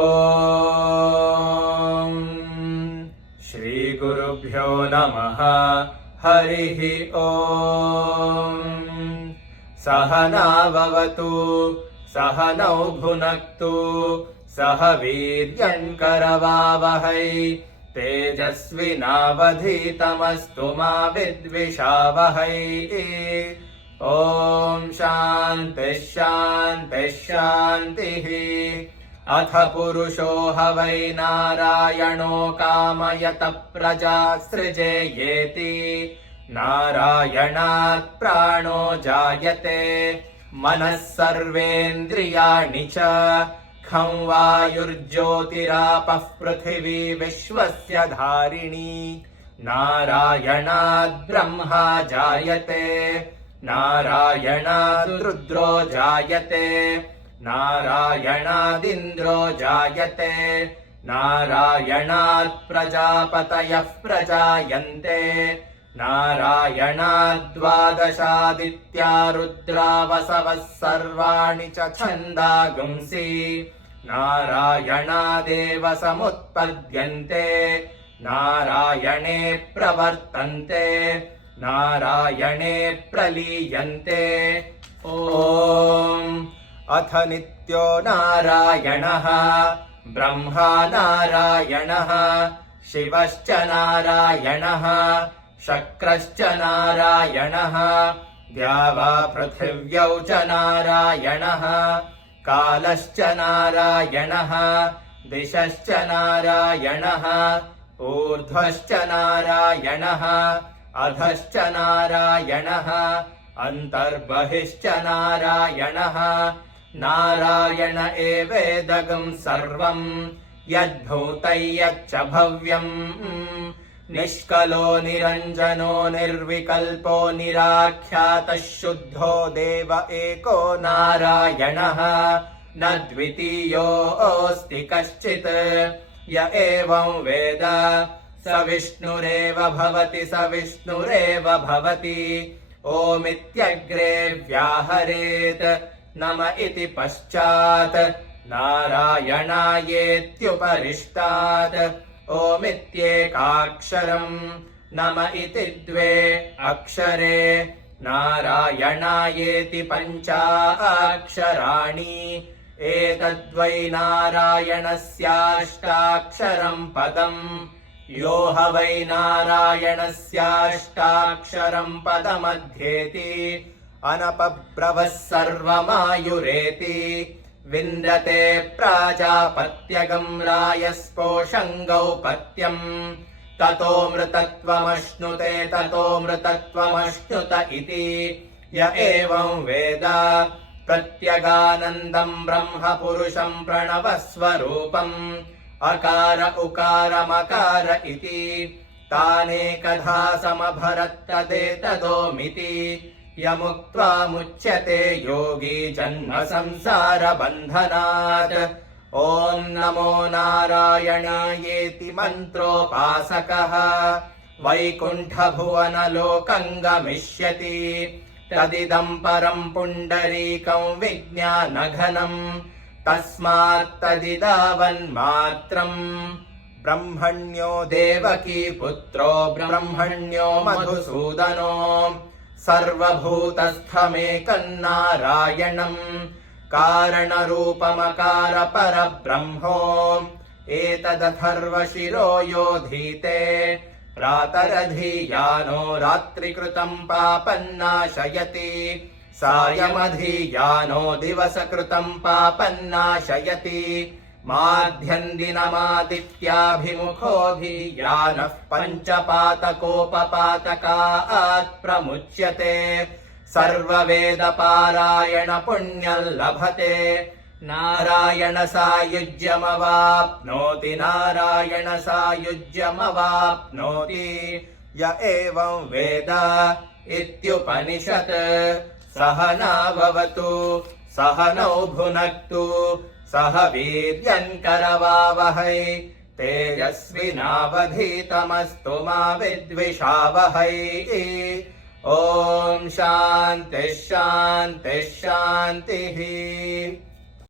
ॐ श्रीगुरुभ्यो नमः। हरिः ॐ। सहना भवतु सहनौ भुनक्तु सह वीर्यं करवावहै तेजस्विनावधीतमस्तु मा विद्विषावहै। ॐ शान्तिः शान्तिः शान्तिः। अथ पुरुषो ह वै नारायणो कामयतः प्रजासृजेयेति। नारायणात् प्राणो जायते मनः सर्वेन्द्रियाणि च। खं वायुर्ज्योतिरापः पृथिवी विश्वस्य धारिणी। नारायणात् ब्रह्मा जायते नारायणात् रुद्रो जायते नारायणादिन्द्रो जायते नारायणात् प्रजापतयः प्रजायन्ते नारायणाद्वादशादित्या रुद्रा वसवः सर्वाणि च छन्दागुंसि। नारायणादेव समुत्पद्यन्ते नारायणे प्रवर्तन्ते नारायणे प्रलीयन्ते। ॐ अथ नित्यो नारायणः ब्रह्मा नारायणः शिवश्च नारायणः शक्रश्च नारायणः द्यावा पृथिव्यौ च नारायणः कालश्च नारायणः दिशश्च नारायणः ऊर्ध्वश्च नारायणः अधश्च नारायणः अन्तर्बहिश्च नारायणः। नारायण एवेदगं सर्वं यद्भूतं यच्च भव्यम्। निष्कलो निरञ्जनो निर्विकल्पो निराख्यातः शुद्धो देव एको नारायणः न द्वितीयोऽस्ति कश्चित्। य एवं वेद स विष्णुरेव भवति स विष्णुरेव भवति। ओमित्यग्रे व्याहरेत् नम इति पश्चात् नारायणायेत्युपरिष्टात्। ओमित्येकाक्षरम् नम इति द्वे अक्षरे नारायणायेति पञ्चाक्षराणि। एतद्वै नारायणस्याष्टाक्षरम् पदम्। यो ह वै नारायणस्याष्टाक्षरम् पदमध्येति अनपब्रवः सर्वमायुरेति। विन्दते प्राजापत्यगं रायस्पोषङ्गौपत्यम्। ततोऽमृतत्वमश्नुते ततोऽमृतत्वमश्नुत इति। य एवं वेद प्रत्यगानन्दं ब्रह्म पुरुषं प्रणवस्वरूपम्। अकार उकारमकार इति तानेकधा समभरत्तदेतदोमिति। यमुक्त्वा मुच्यते योगी जन्म संसार बन्धनात्। ॐ नमो नारायणायेति मन्त्रोपासकः वैकुण्ठभुवनलोकं गमिष्यति। तदिदं परं पुण्डरीकं विज्ञानघनम् तस्मात्तदिदावन्मात्रम्। ब्रह्मण्यो देवकी पुत्रो ब्रह्मण्यो मधुसूदनो सर्वभूतस्थमेकं नारायणम् कारणरूपमकार परब्रह्मो। एतदथर्वशिरो योधीते प्रातरधीयानो रात्रिकृतं पापन्नाशयति। सायमधीयानो दिवसकृतं पापन्नाशयति। माध्यन्दिनमादित्याभिमुखोऽधीयानः पञ्चपातकोपपातकात् प्रमुच्यते। सर्ववेदपारायण पुण्यं लभते। नारायण सायुज्यमवाप्नोति नारायण सायुज्यमवाप्नोति। य एवं वेद इत्युपनिषत्। सहना भवतु सहनौ भुनक्तु सह वीर्यं करवावहै तेजस्विनावधीतमस्तु मा विद्विषावहै। ॐ शान्तिः शान्तिः शान्तिः।